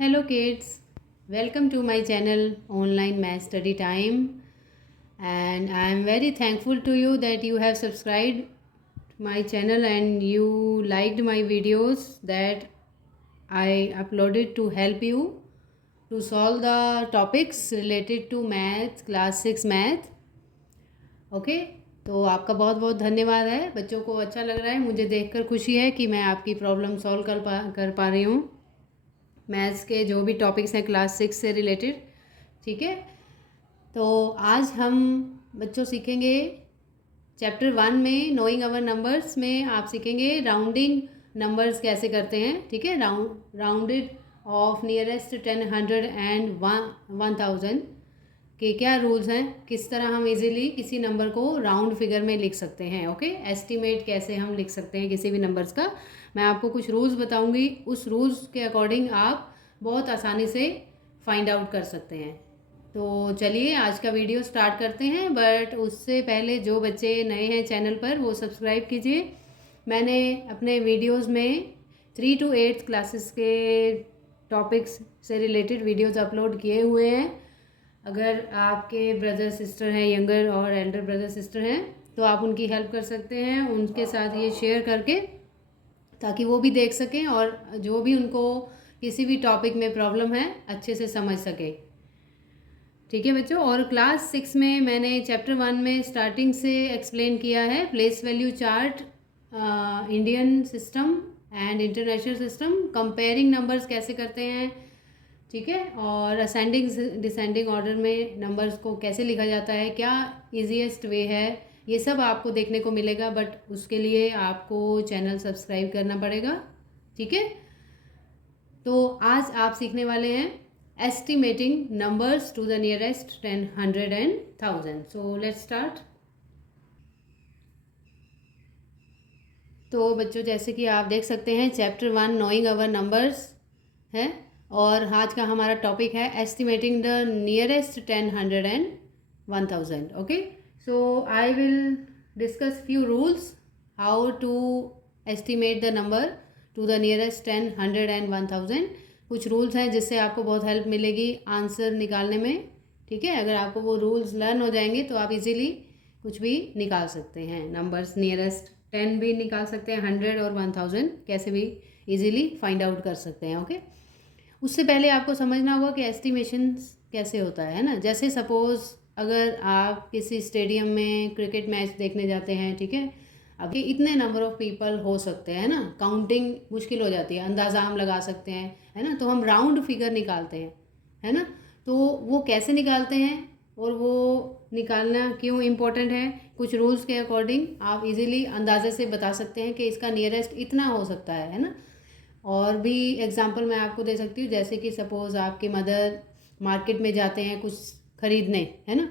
Hello kids, welcome to my channel Online Math Study Time, and I am very thankful to you that you have subscribed to my channel and you liked my videos that I uploaded to help you to solve the topics related to math, class 6 math. Okay, तो आपका बहुत बहुत धन्यवाद है। बच्चों को अच्छा लग रहा है, मुझे देखकर खुशी है कि मैं आपकी प्रॉब्लम सॉल्व कर पा रही हूँ मैथ्स के जो भी टॉपिक्स हैं क्लास 6 से रिलेटेड। ठीक है, तो आज हम बच्चों सीखेंगे चैप्टर 1 में नोइंग अवर नंबर्स में आप सीखेंगे राउंडिंग नंबर्स कैसे करते हैं। ठीक है, राउंडेड ऑफ नियरेस्ट 10, 100 एंड 1000 के क्या रूल्स हैं, किस तरह हम इजीली किसी नंबर को राउंड फिगर में लिख सकते हैं। ओके, एस्टिमेट कैसे हम लिख सकते हैं किसी भी नंबर्स का। मैं आपको कुछ रूल्स बताऊंगी, उस रूल्स के अकॉर्डिंग आप बहुत आसानी से फाइंड आउट कर सकते हैं। तो चलिए आज का वीडियो स्टार्ट करते हैं, बट उससे पहले जो बच्चे नए हैं चैनल पर वो सब्सक्राइब कीजिए। मैंने अपने वीडियोस में 3 to 8 क्लासेस के टॉपिक्स से रिलेटेड वीडियोस अपलोड किए हुए हैं। अगर आपके ब्रदर सिस्टर हैं, यंगर और एल्डर ब्रदर सिस्टर हैं, तो आप उनकी हेल्प कर सकते हैं उनके साथ ये शेयर करके, ताकि वो भी देख सकें और जो भी उनको किसी भी टॉपिक में प्रॉब्लम है अच्छे से समझ सके। ठीक है बच्चों, और क्लास 6 में मैंने चैप्टर 1 में स्टार्टिंग से एक्सप्लेन किया है place value chart, Indian system and international system, comparing numbers कैसे करते हैं। ठीक है, और असेंडिंग डिसेंडिंग ऑर्डर में नंबर्स को कैसे लिखा जाता है, क्या इजीएस्ट वे है, ये सब आपको देखने को मिलेगा। बट उसके लिए आपको चैनल सब्सक्राइब करना पड़ेगा। ठीक है, तो आज आप सीखने वाले हैं estimating numbers to the nearest 10, 100 and 1000। So let's start. तो बच्चों जैसे कि आप देख सकते हैं चैप्टर 1 नोइंग अवर नंबर्स है, और आज का हमारा टॉपिक है estimating the nearest 10, 100 and 1000। Okay, so I will discuss few rules how to estimate the number to the nearest 10, 100 and 1000। कुछ रूल्स हैं जिससे आपको बहुत हेल्प मिलेगी आंसर निकालने में। ठीक है, अगर आपको वो रूल्स लर्न हो जाएंगे तो आप इजीली कुछ भी निकाल सकते हैं नंबर्स। नियरेस्ट 10 भी निकाल सकते हैं, 100 और 1000 कैसे भी इजीली फाइंड आउट कर सकते हैं। ओके, उससे पहले आपको समझना होगा कि एस्टिमेशन कैसे होता है ना। जैसे सपोज़ अगर आप किसी स्टेडियम में क्रिकेट मैच देखने जाते हैं, ठीक है, अब इतने नंबर ऑफ़ पीपल हो सकते हैं ना, काउंटिंग मुश्किल हो जाती है, अंदाज़ा हम लगा सकते हैं, है ना। तो हम राउंड फिगर निकालते हैं, है ना। तो वो कैसे निकालते हैं और वो निकालना क्यों इम्पोर्टेंट है, कुछ रूल्स के अकॉर्डिंग आप इजीली अंदाजे से बता सकते हैं कि इसका नियरेस्ट इतना हो सकता है ना। और भी एग्जांपल मैं आपको दे सकती हूँ, जैसे कि सपोज़ आपके मदर मार्केट में जाते हैं कुछ ख़रीदने, है ना।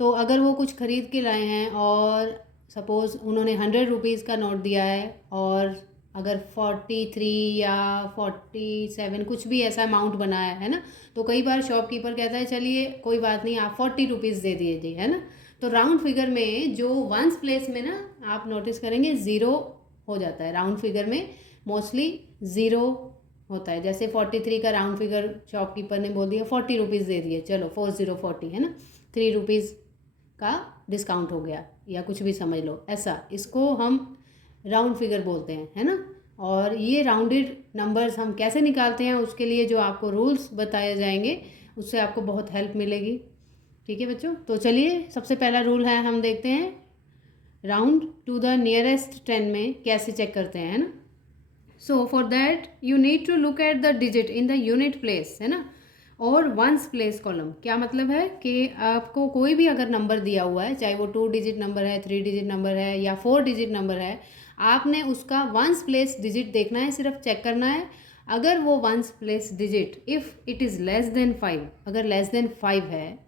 तो अगर वो कुछ ख़रीद के लाए हैं और सपोज़ उन्होंने 100 रुपीज़ का नोट दिया है, और अगर 43 या 47 कुछ भी ऐसा अमाउंट बनाया है ना, तो कई बार शॉपकीपर कहता है चलिए कोई बात नहीं आप 40 रुपीज़ दे दीजिए, है ना। तो राउंड फिगर में जो वंस प्लेस में ना आप नोटिस करेंगे ज़ीरो हो जाता है। राउंड फिगर में मोस्टली ज़ीरो होता है। जैसे 43 का राउंड फिगर शॉपकीपर ने बोल दिया 40 रुपीज़ दे दिए, चलो 4040, है ना, 3 रुपीज़ का डिस्काउंट हो गया या कुछ भी समझ लो ऐसा, इसको हम राउंड फिगर बोलते हैं, है ना। और ये राउंडेड नंबर्स हम कैसे निकालते हैं उसके लिए जो आपको रूल्स बताए जाएंगे उससे आपको बहुत हेल्प मिलेगी। ठीक है बच्चों, तो चलिए सबसे पहला रूल है, हम देखते हैं राउंड टू द नियरेस्ट 10 में कैसे चेक करते हैं, है ना। So for that you need to look at the digit in the unit place, है ना, और वंस प्लेस कॉलम। क्या मतलब है कि आपको कोई भी अगर नंबर दिया हुआ है, चाहे वो 2 डिजिट नंबर है, 3 डिजिट नंबर है या 4 डिजिट नंबर है, आपने उसका वंस प्लेस डिजिट देखना है, सिर्फ चेक करना है। अगर वो ones place digit if it is less than 5, अगर लेस देन 5 है,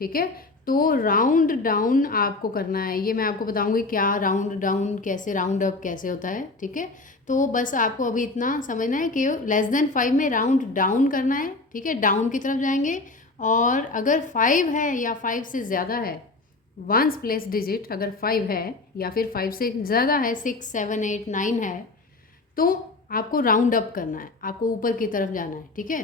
ठीक है, तो राउंड डाउन आपको करना है। ये मैं आपको बताऊंगी क्या राउंड डाउन कैसे, राउंड अप कैसे होता है। ठीक है, तो बस आपको अभी इतना समझना है कि लेस देन 5 में राउंड डाउन करना है। ठीक है, डाउन की तरफ जाएंगे, और अगर 5 है या 5 से ज़्यादा है, वंस प्लेस डिजिट अगर 5 है या फिर 5 से ज़्यादा है, 6, 7, 8, 9 है, तो आपको राउंड अप करना है, आपको ऊपर की तरफ जाना है। ठीक है,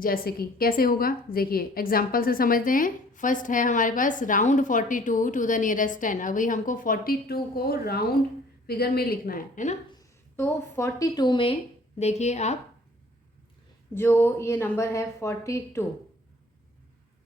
जैसे कि कैसे होगा, देखिए एग्जाम्पल से समझते हैं। फर्स्ट है हमारे पास राउंड 42 टू द नियरेस्ट 10। अभी हमको 42 को राउंड फिगर में लिखना है ना। तो 42 में देखिए आप, जो ये नंबर है 42,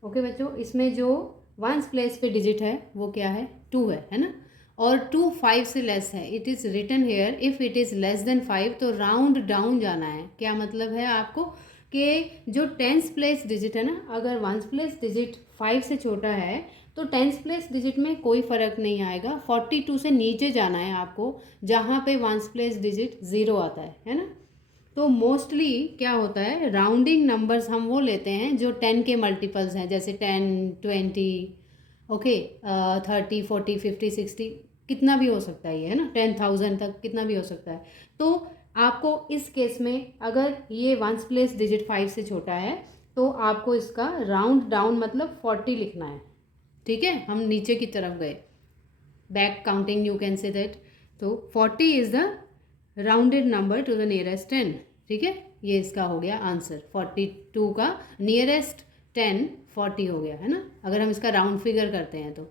ओके बच्चों, इसमें जो वंस प्लेस पे डिजिट है वो क्या है, 2 है ना। और 2 5 से लेस है। It is written here if it is less than 5, तो राउंड डाउन जाना है। क्या मतलब है आपको कि जो टेंस प्लेस डिजिट है ना, अगर वंस प्लेस डिजिट 5 से छोटा है तो टेंस प्लेस डिजिट में कोई फ़र्क नहीं आएगा। 42 से नीचे जाना है आपको, जहाँ पे वंस प्लेस डिजिट 0 आता है ना। तो मोस्टली क्या होता है, राउंडिंग नंबर्स हम वो लेते हैं जो 10 के मल्टीपल्स हैं, जैसे 10 20, ओके, 30 40 50 60, कितना भी हो सकता है ये, है ना, 10,000 तक कितना भी हो सकता है। तो आपको इस केस में अगर ये वंस प्लेस डिजिट 5 से छोटा है तो आपको इसका राउंड डाउन मतलब 40 लिखना है। ठीक है, हम नीचे की तरफ गए, back counting you can say that. तो 40 is the rounded number to the nearest 10। ठीक है, ये इसका हो गया आंसर। 42 का नियरेस्ट 10 40 हो गया, है ना, अगर हम इसका राउंड फिगर करते हैं तो।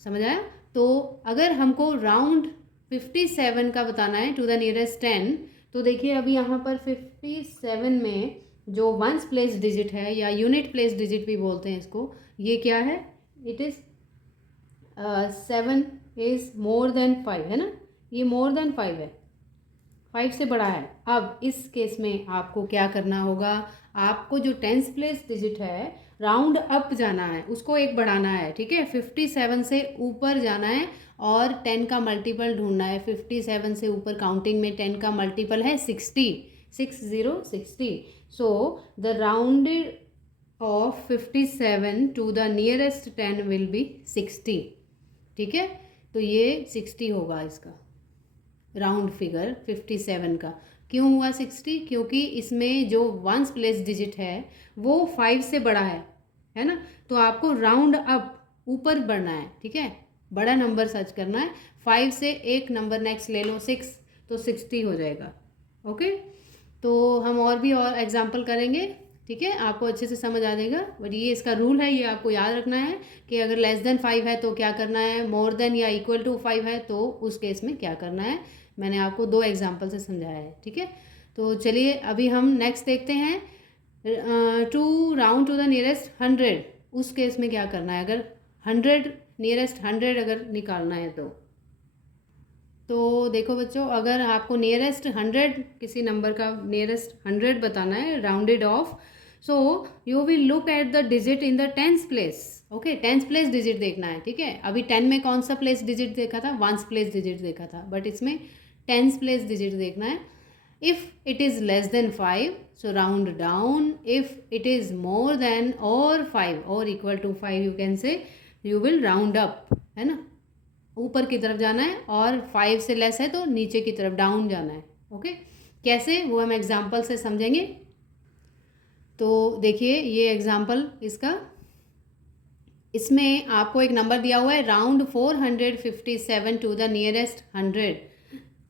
समझ आया। तो अगर हमको राउंड 57 का बताना है टू द नियरेस्ट 10, तो देखिए अभी यहाँ पर 57 में जो वंस प्लेस डिजिट है या यूनिट प्लेस डिजिट भी बोलते हैं इसको, ये क्या है, it is 7 is more than 5, है ना, ये मोर देन 5 है, 5 से बड़ा है। अब इस केस में आपको क्या करना होगा, आपको जो टेंस प्लेस डिजिट है राउंड अप जाना है, उसको एक बढ़ाना है। ठीक है, 57 से ऊपर जाना है और 10 का मल्टीपल ढूंढना है। 57 से ऊपर काउंटिंग में 10 का मल्टीपल है 60, 60। So the rounded off 57 to the nearest 10 will be 60। ठीक है, तो ये 60 होगा इसका राउंड फिगर 57 का। क्यों हुआ 60? क्योंकि इसमें जो वंस प्लेस डिजिट है वो 5 से बड़ा है ना। तो आपको राउंड अप ऊपर बढ़ना है। ठीक है, बड़ा नंबर सर्च करना है। 5 से एक नंबर नेक्स्ट ले लो 6, तो 60 हो जाएगा। ओके, तो हम और भी और एग्जाम्पल करेंगे। ठीक है, आपको अच्छे से समझ आ जाएगा। बट ये इसका रूल है, ये आपको याद रखना है कि अगर लेस देन 5 है तो क्या करना है, मोर देन या इक्वल टू 5 है तो उस केस में क्या करना है। मैंने आपको 2 एग्जाम्पल से समझाया है। ठीक है, तो चलिए अभी हम नेक्स्ट देखते हैं। To round to the nearest 100, उस केस में क्या करना है, अगर 100 नियरेस्ट 100 अगर निकालना है तो देखो बच्चों, अगर आपको नियरेस्ट 100 किसी नंबर का नियरेस्ट 100 बताना है rounded off, so you will look at the digit in the tens place. Okay, tens place digit देखना है। ठीक है, अभी 10 में कौन सा प्लेस डिजिट देखा था, वंस प्लेस डिजिट देखा था, बट इसमें टेंस प्लेस डिजिट देखना है। If it is less than 5 so round down, if it is more than और 5 और equal to 5 you can say you will round up, है ना, ऊपर की तरफ जाना है, और 5 से लेस है तो नीचे की तरफ डाउन जाना है। ओके, कैसे वो हम एग्जाम्पल से समझेंगे। तो देखिए ये एग्जाम्पल इसका, इसमें आपको एक नंबर दिया हुआ है round 457 to the nearest 100।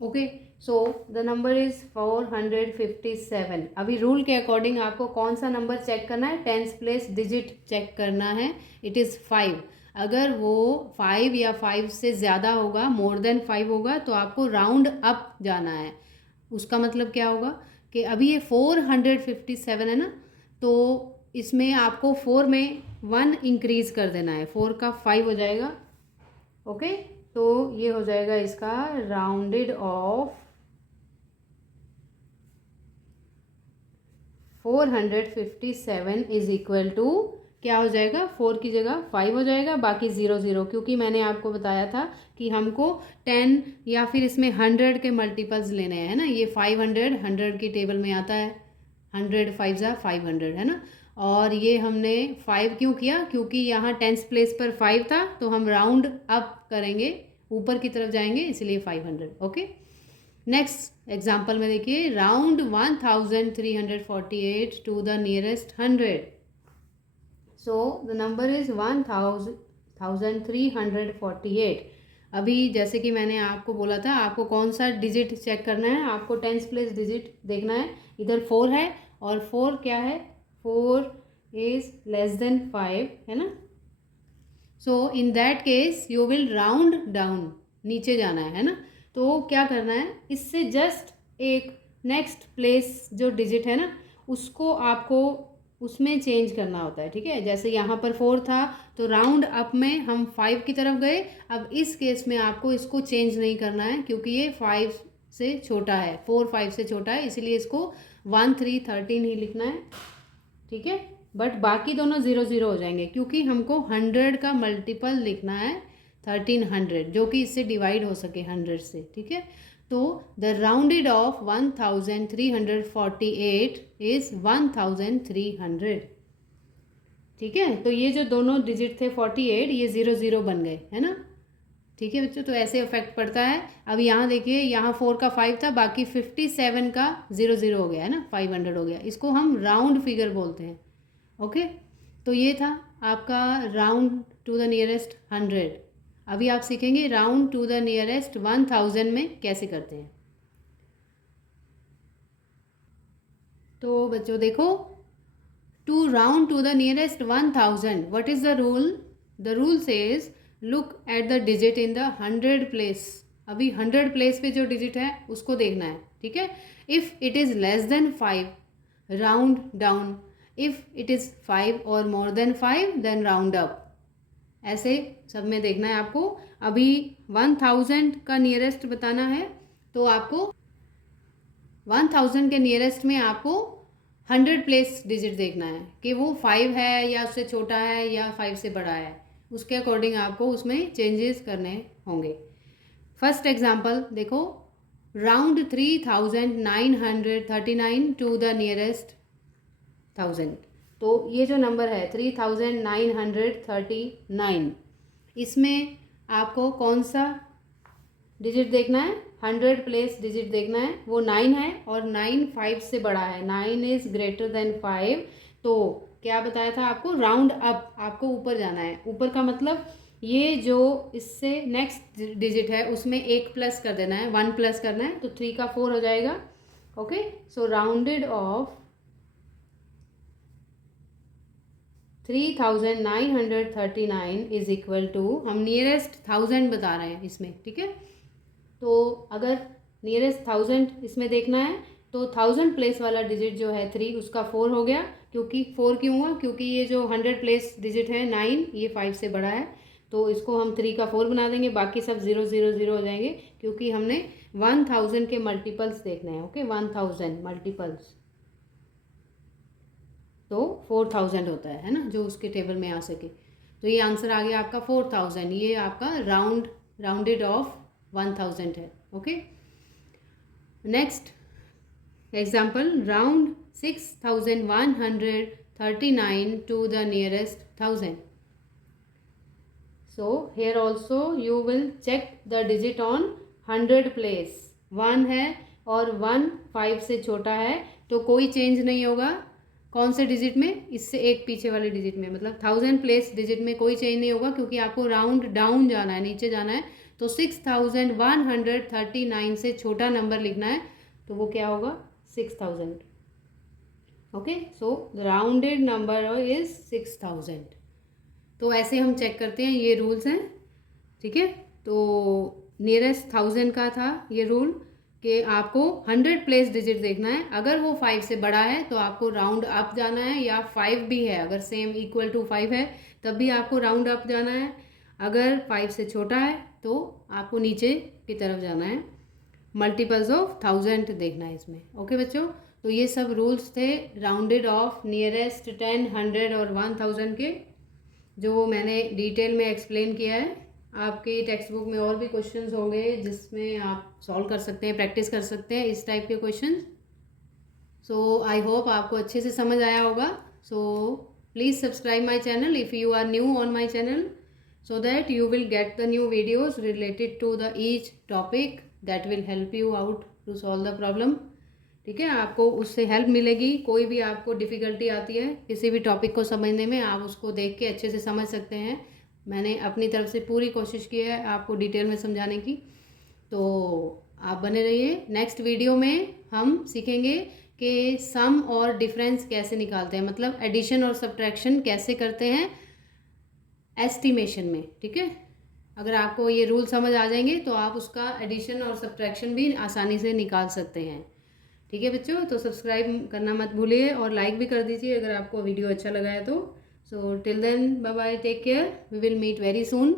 Okay, so the number is 457। अभी रूल के अकॉर्डिंग आपको कौन सा नंबर चेक करना है, टेंस प्लेस डिजिट चेक करना है। It is 5। अगर वो 5 या 5 से ज़्यादा होगा, मोर देन 5 होगा, तो आपको राउंड अप जाना है। उसका मतलब क्या होगा कि अभी ये 457 है ना, तो इसमें आपको 4 में 1 इंक्रीज़ कर देना है, 4 का 5 हो जाएगा। ओके, तो ये हो जाएगा इसका rounded off 457 is equal to क्या हो जाएगा, 4 की जगह 5 हो जाएगा, बाकी 0 0, क्योंकि मैंने आपको बताया था कि हमको 10 या फिर इसमें 100 के मल्टीपल्स लेने हैं ना। ये 500 100 की टेबल में आता है, 100 5 जा 500, है ना। और ये हमने 5 क्यों किया, क्योंकि यहाँ टेंस प्लेस पर 5 था, तो हम राउंड अप करेंगे, ऊपर की तरफ जाएंगे, इसलिए 500। ओके, नेक्स्ट एग्जाम्पल में देखिए round 1348 to the nearest 100। So the number is 1348। अभी जैसे कि मैंने आपको बोला था, आपको कौन सा डिजिट चेक करना है, आपको टेंस प्लेस डिजिट देखना है। इधर 4 है और 4 क्या है, 4 इज लेस देन 5, है ना। So in that case you will round down, नीचे जाना है ना। तो क्या करना है, इससे जस्ट एक नेक्स्ट प्लेस जो डिजिट है ना उसको आपको उसमें चेंज करना होता है, ठीक है। जैसे यहाँ पर 4 था तो राउंड अप में हम 5 की तरफ गए। अब इस केस में आपको इसको चेंज नहीं करना है क्योंकि ये 5 से छोटा है, 4 5 से छोटा है, इसीलिए इसको 1 3 13 ही लिखना है, ठीक है। बट बाकी दोनों 0 0 हो जाएंगे क्योंकि हमको 100 का मल्टीपल लिखना है 1300, जो कि इससे डिवाइड हो सके 100 से, ठीक है। तो द राउंडेड ऑफ 1348 इज 1300, ठीक है। तो ये जो दोनों डिजिट थे 48, ये 0 0 बन गए, है ना, ठीक है बच्चों। तो ऐसे इफेक्ट पड़ता है। अब यहाँ देखिए, यहाँ 4 का 5 था, बाकी 57 का 0 0 हो गया है ना, 500 हो गया। इसको हम राउंड फिगर बोलते हैं, ओके। तो ये था आपका राउंड टू द नियरेस्ट 100। अभी आप सीखेंगे राउंड टू द नियरेस्ट 1000 में कैसे करते हैं। तो बच्चों देखो, to round to the nearest 1000 what is the rule. The rule says look at the digit in the 100 place. अभी 100 प्लेस पे जो डिजिट है उसको देखना है, ठीक है। If it is less than 5 round down, if it is 5 और more than 5 then round up. ऐसे सब में देखना है आपको। अभी 1000 का नियरेस्ट बताना है तो आपको 1000 के नियरेस्ट में आपको 100 प्लेस डिजिट देखना है कि वो 5 है या उससे छोटा है या 5 से बड़ा है। उसके अकॉर्डिंग आपको उसमें चेंजेस करने होंगे। फर्स्ट एग्जांपल देखो, राउंड 3939 टू द नियरेस्ट 1000। तो ये जो नंबर है 3939, इसमें आपको कौन सा डिजिट देखना है, 100 प्लेस डिजिट देखना है। वो 9 है और 9 5 से बड़ा है, 9 इज़ ग्रेटर देन 5। तो क्या बताया था आपको, राउंड अप, आपको ऊपर जाना है। ऊपर का मतलब ये जो इससे नेक्स्ट डिजिट है उसमें एक प्लस कर देना है, 1 प्लस करना है, तो 3 का 4 हो जाएगा, okay. So rounded off 3939 is equal to, हम नियरेस्ट 1000 बता रहे हैं इसमें, ठीक है। तो अगर नियरेस्ट 1000 इसमें देखना है तो 1000 प्लेस वाला डिजिट जो है 3, उसका 4 हो गया। क्योंकि 4 क्यों हुआ, क्योंकि ये जो 100 प्लेस डिजिट है 9, ये 5 से बड़ा है, तो इसको हम 3 का 4 बना देंगे, बाकी सब 0 0 0 हो जाएंगे क्योंकि हमने 1000 के मल्टीपल्स देखने हैं, ओके। 1000 मल्टीपल्स तो 4000 होता है ना, जो उसके टेबल में आ सके। तो ये आंसर आ गया आपका 4000। ये आपका राउंडेड ऑफ 1000 है, okay. Next example, round 6139 to the nearest 1000। So here also you will check the digit on 100 place. 1 है और 1 5 से छोटा है, तो कोई चेंज नहीं होगा। कौन से डिजिट में, इससे एक पीछे वाले डिजिट में, मतलब 1000 प्लेस डिजिट में कोई चेंज नहीं होगा क्योंकि आपको राउंड डाउन जाना है, नीचे जाना है। तो 6139 से छोटा नंबर लिखना है, तो वो क्या होगा, 6000, okay. So the rounded number is 6000। तो ऐसे हम चेक करते हैं, ये रूल्स हैं, ठीक है। तो नियरेस्ट 1000 का था ये रूल कि आपको 100 प्लेस डिजिट देखना है। अगर वो 5 से बड़ा है तो आपको राउंड अप जाना है, या 5 भी है, अगर सेम इक्वल टू 5 है तब भी आपको राउंड अप जाना है। अगर 5 से छोटा है तो आपको नीचे की तरफ जाना है। मल्टीपल्स ऑफ 1000 देखना है इसमें, ओके बच्चों। तो ये सब रूल्स थे राउंडेड ऑफ नियरेस्ट 10, 100 और 1000 के, जो मैंने डिटेल में एक्सप्लेन किया है। आपके टेक्स्ट बुक में और भी क्वेश्चंस होंगे जिसमें आप सॉल्व कर सकते हैं, प्रैक्टिस कर सकते हैं इस टाइप के क्वेश्चंस। सो आई होप आपको अच्छे से समझ आया होगा। So please subscribe my channel if you are new on my channel, so that you will get the new videos related to the each topic that will help you out to solve the problem, ठीक है। आपको उससे help मिलेगी। कोई भी आपको difficulty आती है किसी भी टॉपिक को समझने में, आप उसको देख के अच्छे से समझ सकते हैं। मैंने अपनी तरफ से पूरी कोशिश की है आपको डिटेल में समझाने की। तो आप बने रहिए। नेक्स्ट वीडियो में हम सीखेंगे कि सम और डिफरेंस कैसे निकालते हैं, मतलब एडिशन और सब्ट्रैक्शन कैसे करते हैं एस्टिमेशन में। ठीक है, अगर आपको ये रूल समझ आ जाएंगे तो आप उसका एडिशन और सब्ट्रैक्शन भी आसानी से निकाल सकते हैं। ठीक है बच्चों, तो सब्सक्राइब करना मत भूलिए और लाइक भी कर दीजिए अगर आपको वीडियो अच्छा लगा है तो। So till then bye bye, take care, we will meet very soon.